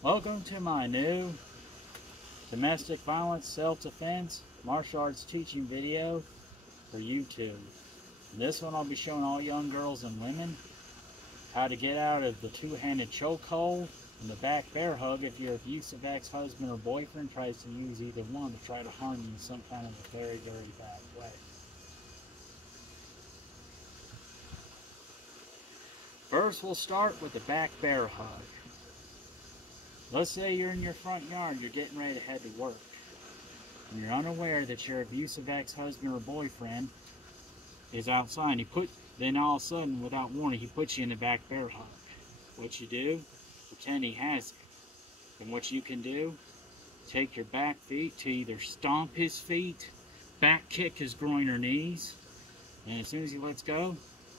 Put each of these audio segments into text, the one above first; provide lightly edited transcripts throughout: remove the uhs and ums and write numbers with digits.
Welcome to my new domestic violence self-defense martial arts teaching video for YouTube. In this one I'll be showing all young girls and women how to get out of the two-handed chokehold and the back bear hug if your abusive ex-husband or boyfriend tries to use either one to try to harm you in some kind of a very, very bad way. First we'll start with the back bear hug. Let's say you're in your front yard, you're getting ready to head to work, and you're unaware that your abusive ex-husband or boyfriend is outside. Then all of a sudden, without warning, he puts you in the back bear hug. What you do, pretend he has you. And what you can do, take your back feet to either stomp his feet, back kick his groin or knees, and as soon as he lets go,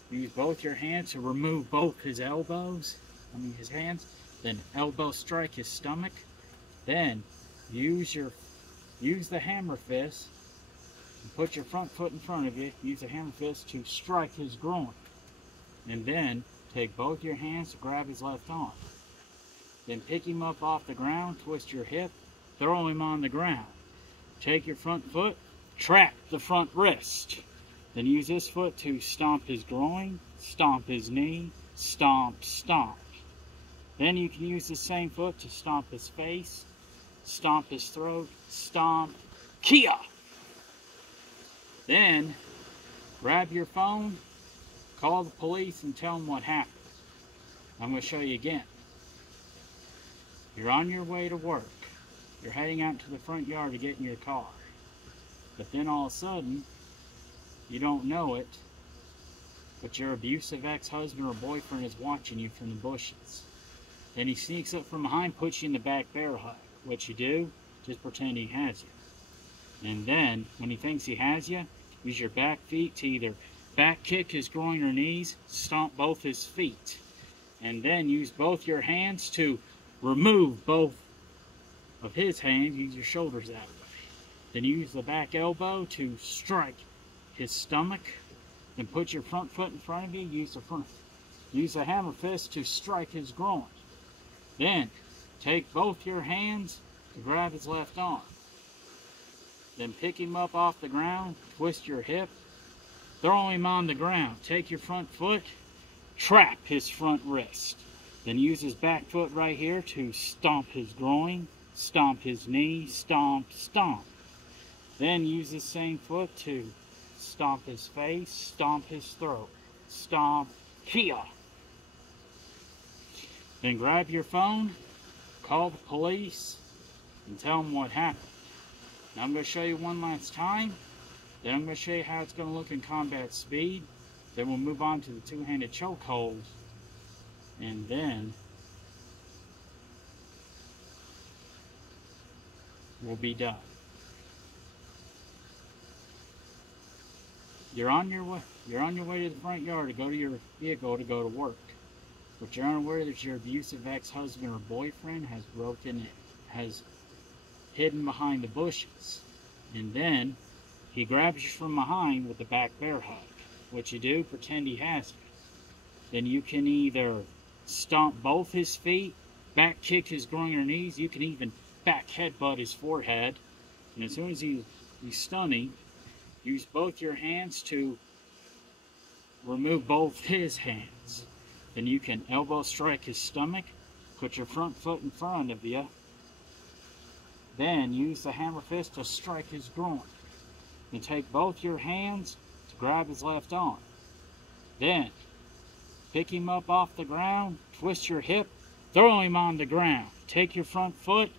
use both your hands to remove both his his hands, then elbow strike his stomach. Then use the hammer fist and put your front foot in front of you. Use the hammer fist to strike his groin. And then take both your hands to grab his left arm. Then pick him up off the ground, twist your hip, throw him on the ground. Take your front foot, trap the front wrist. Then use this foot to stomp his groin, stomp his knee, stomp, stomp. Then you can use the same foot to stomp his face, stomp his throat, stomp, Kia! Then, grab your phone, call the police and tell them what happened. I'm going to show you again. You're on your way to work. You're heading out to the front yard to get in your car. But then all of a sudden, you don't know it, but your abusive ex-husband or boyfriend is watching you from the bushes. Then he sneaks up from behind, puts you in the back bear hug. What you do, just pretend he has you. And then, when he thinks he has you, use your back feet to either back kick his groin or knees, stomp both his feet. And then use both your hands to remove both of his hands, use your shoulders that way. Then use the back elbow to strike his stomach. Then put your front foot in front of you, use the hammer fist to strike his groin. Then, take both your hands to grab his left arm. Then pick him up off the ground, twist your hip, throw him on the ground. Take your front foot, trap his front wrist. Then use his back foot right here to stomp his groin, stomp his knee, stomp, stomp. Then use the same foot to stomp his face, stomp his throat, stomp, Kia! Then grab your phone, call the police, and tell them what happened. Now I'm going to show you one last time. Then I'm going to show you how it's going to look in combat speed. Then we'll move on to the two-handed chokehold. And then we'll be done. You're on your way to the front yard to go to your vehicle to go to work. But you're unaware that your abusive ex-husband or boyfriend has hidden behind the bushes. And then he grabs you from behind with the back bear hug. What you do, pretend he has you. Then you can either stomp both his feet, back kick his groin or knees. You can even back headbutt his forehead. And as soon as he's stunning, use both your hands to remove both his hands. Then you can elbow strike his stomach, put your front foot in front of you, then use the hammer fist to strike his groin. Then take both your hands to grab his left arm. Then pick him up off the ground, twist your hip, throw him on the ground. Take your front foot,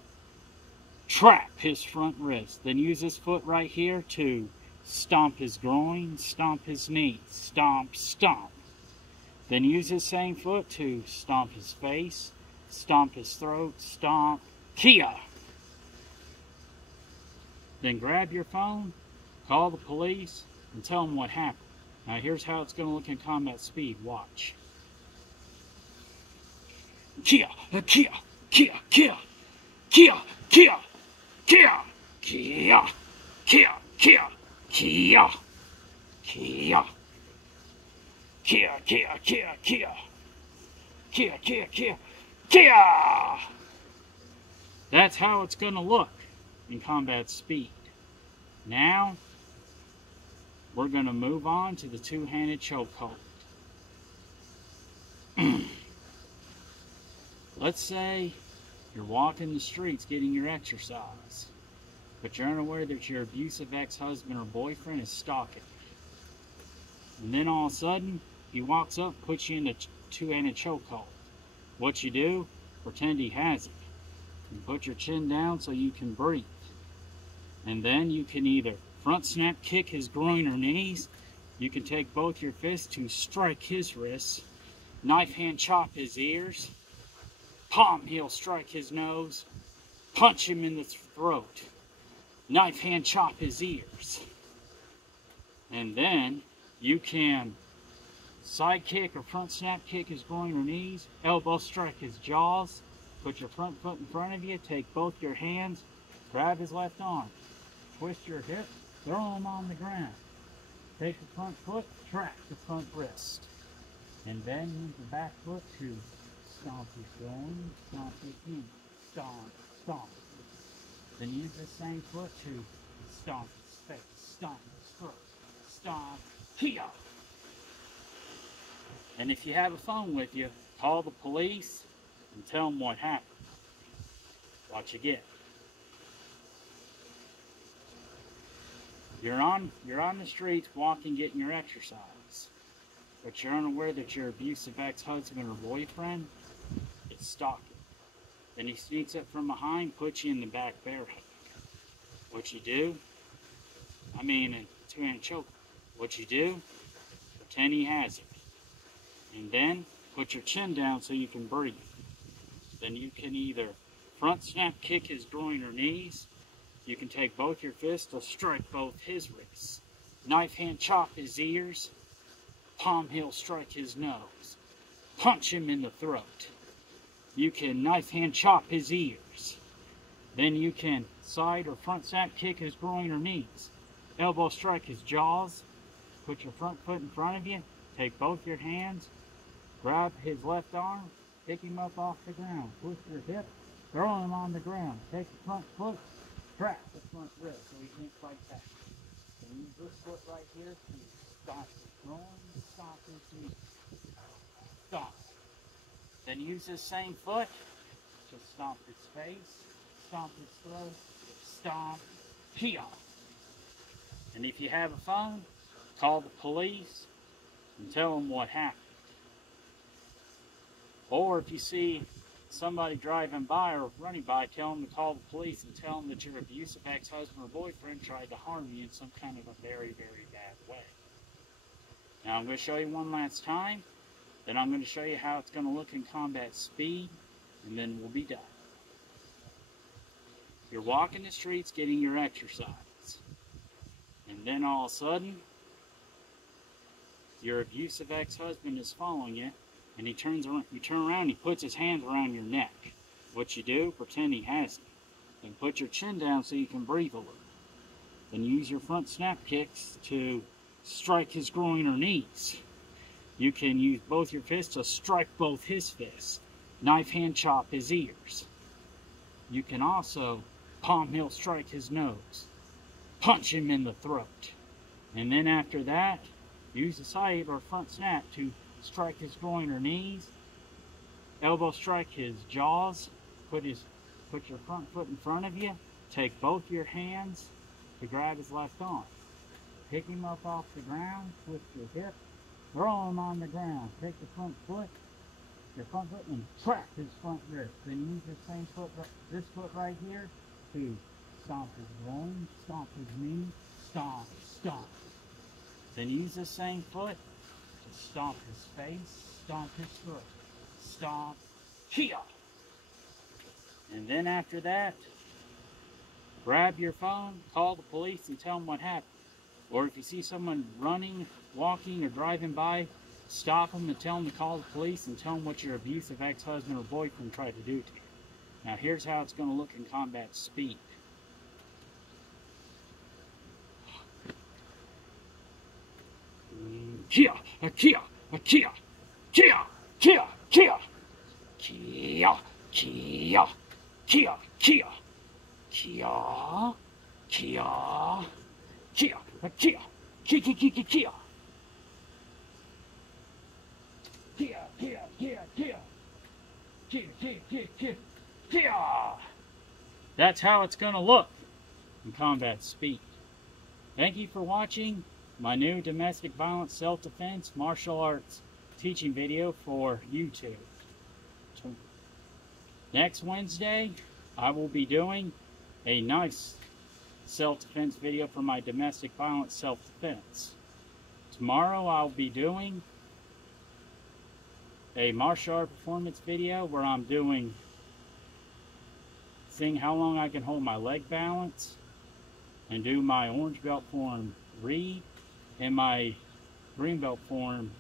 trap his front wrist. Then use this foot right here to stomp his groin, stomp his knee, stomp, stomp. Then use his same foot to stomp his face, stomp his throat, stomp, Kia! Then grab your phone, call the police, and tell them what happened. Now here's how it's going to look in combat speed. Watch. Kia! Kia! Kia! Kia! Kia! Kia! Kia! Kia! Kia! Kia! Kia! Kia! Kia, Kia, Kia, Kia. Kia, Kia, Kia, Kia! That's how it's going to look in combat speed. Now, we're going to move on to the two-handed chokehold. Let's say you're walking the streets getting your exercise, but you're unaware that your abusive ex-husband or boyfriend is stalking you. And then all of a sudden, he walks up, puts you in a two-handed chokehold. What you do, pretend he has it. You put your chin down so you can breathe. And then you can either front snap kick his groin or knees, you can take both your fists to strike his wrists, knife hand chop his ears, palm heel strike his nose, punch him in the throat, knife hand chop his ears. And then you can side kick or front snap kick his groin or knees, elbow strike his jaws, put your front foot in front of you, take both your hands, grab his left arm, twist your hip, throw him on the ground. Take the front foot, track the front wrist. And then use the back foot to stomp his groin, stomp his knee, stomp, stomp. Then use the same foot to stomp his face, stomp his throat, stomp, here. And if you have a phone with you, call the police and tell them what happened. What you get. You're on the streets walking, getting your exercise, but you're unaware that your abusive ex-husband or boyfriend is stalking. Then he sneaks up from behind, puts you in the back bear hug. What you do? A two-handed choke. What you do? Pretend he has it. And then put your chin down so you can breathe. Then you can either front snap kick his groin or knees. You can take both your fists to strike both his wrists. Knife hand chop his ears. Palm heel strike his nose. Punch him in the throat. You can knife hand chop his ears. Then you can side or front snap kick his groin or knees. Elbow strike his jaws. Put your front foot in front of you. Take both your hands. Grab his left arm. Pick him up off the ground. Twist your hip. Throw him on the ground. Take the front foot. Track the front wrist so he can't fight back. And use this foot right here to stomp his groin, stomp his knee. Stomp. Then use this same foot to stomp his face, stomp his throat, stomp, here. And if you have a phone, call the police and tell them what happened. Or if you see somebody driving by or running by, tell them to call the police and tell them that your abusive ex-husband or boyfriend tried to harm you in some kind of a very, very bad way. Now I'm going to show you one last time, then I'm going to show you how it's going to look in combat speed, and then we'll be done. You're walking the streets getting your exercise, and then all of a sudden, your abusive ex-husband is following you, and he turns around, you turn around, he puts his hands around your neck. What you do, pretend he has it. Then put your chin down so you can breathe a little. Then use your front snap kicks to strike his groin or knees. You can use both your fists to strike both his fists. Knife hand chop his ears. You can also palm heel strike his nose. Punch him in the throat. And then after that, use the side or front snap to strike his groin or knees, elbow strike his jaws, put your front foot in front of you, take both your hands to grab his left arm. Pick him up off the ground, twist your hip, throw him on the ground, take the front foot, and track his front wrist. Then use the same foot, this foot right here, to stomp his groin, stomp his knee, stomp, stomp. Then use the same foot to stomp his face, stomp his throat, stomp, here. And then after that, grab your phone, call the police, and tell them what happened. Or if you see someone running, walking, or driving by, stop them and tell them to call the police and tell them what your abusive ex-husband or boyfriend tried to do to you. Now here's how it's going to look in combat speed. Kia, kia, kia, kia, kia, kia, kia, kia, kia, Kia, Kia, Kia, Kia, Kia, Kia, Kia, Kia, Kia. Kia, Kia, Kia, Kia. Kia, Kia, Kia, Kia, Kia. That's how it's going to look in combat speed. Thank you for watching my new domestic violence self-defense martial arts teaching video for YouTube. Next Wednesday, I will be doing a nice self-defense video for my domestic violence self-defense. Tomorrow I'll be doing a martial art performance video where I'm seeing how long I can hold my leg balance and do my orange belt form read and my green belt form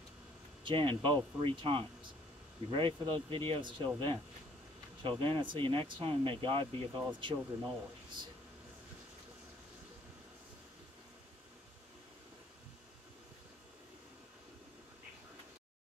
Jan both 3 times. Be ready for those videos till then. Till then, I'll see you next time. May God be with all his children always.